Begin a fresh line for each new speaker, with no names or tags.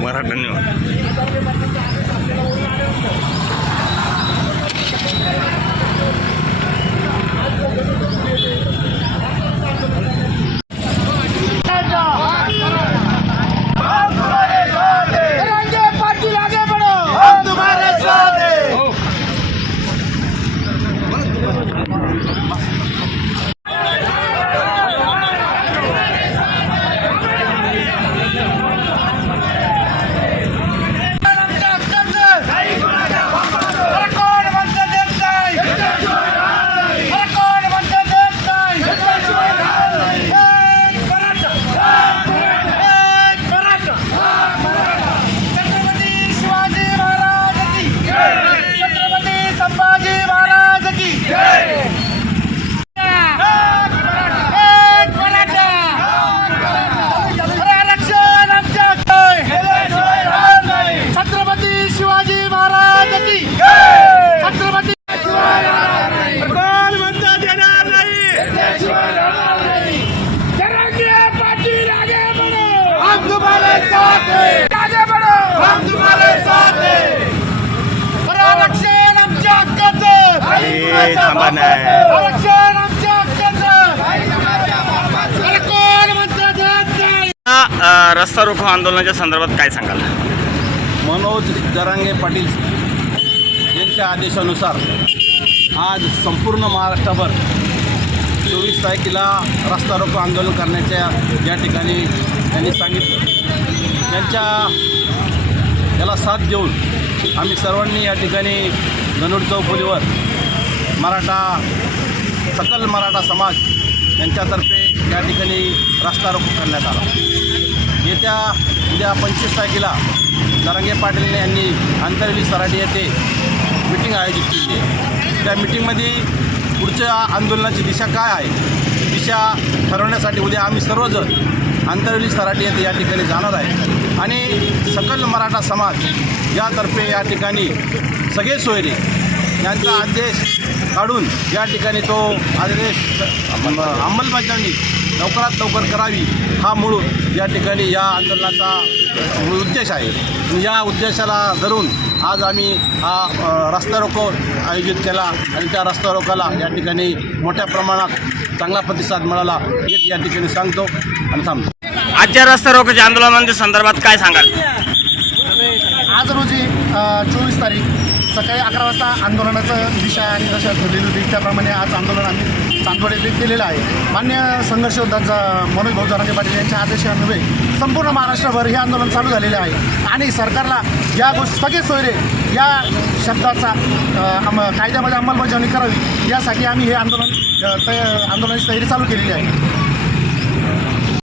मराठा धन्यवाद. रस्ता रोको आंदोलनाच्या संदर्भात काय सांगाल?
मनोज जरांगे पाटील यांच्या आदेशानुसार आज संपूर्ण महाराष्ट्रभर चोवीस तारखेला रस्ता रोको आंदोलन करण्याच्या या ठिकाणी यांनी सांगितलं. त्यांच्या याला साथ देऊन आम्ही सर्वांनी या ठिकाणी गणोड चौफुलीवर मराठा सकल मराठा समाज यांच्यातर्फे या ठिकाणी रस्ता रोको करण्यात आला. येत्या उद्या पंचवीस तारखेला जरांगे पाटील यांनी आंतरवी सराटी येथे मिटिंग आयोजित केली आहे. त्या मिटिंगमध्ये पुढच्या आंदोलनाची दिशा काय आहे? दिशा ठरवण्यासाठी उद्या आम्ही सर्वजण आंतरवली सराटी येथे या ठिकाणी जाणार आहे. आणि सकल मराठा समाज यातर्फे या ठिकाणी सगळे सोयरे यांचा आदेश काढून या ठिकाणी तो आदेश अंमलबजावणी लवकरात लवकर करावी हा मूळ या ठिकाणी या आंदोलनाचा मूळ उद्देश आहे. या उद्देशाला धरून आज आम्ही हा रस्ता रोको आयोजित केला आणि त्या रस्ता रोकाला या ठिकाणी मोठ्या प्रमाणात चांगला प्रतिसाद मिळाला हेच या ठिकाणी सांगतो आणि थांबतो.
आजच्या रस्ता रोगाच्या आंदोलनाच्या संदर्भात काय सांगाल?
आज रोजी चोवीस तारीख सकाळी अकरा वाजता आंदोलनाचं दिशा आणि दशा ठरलेली होती. त्याप्रमाणे आज आंदोलन आम्ही चांदवड येथे केलेलं आहे. मान्य संघर्ष योद्धाचा मनोज भाऊ जरांगे पाटील यांच्या आदेशान्वये संपूर्ण महाराष्ट्रभर हे आंदोलन चालू झालेले आहे. आणि सरकारला या गोष्टी सगळे सोयरे या शब्दाचा अम- कायद्यामध्ये अंमलबजावणी करावी यासाठी आम्ही हे आंदोलन आंदोलनाची तयारी चालू केलेली आहे.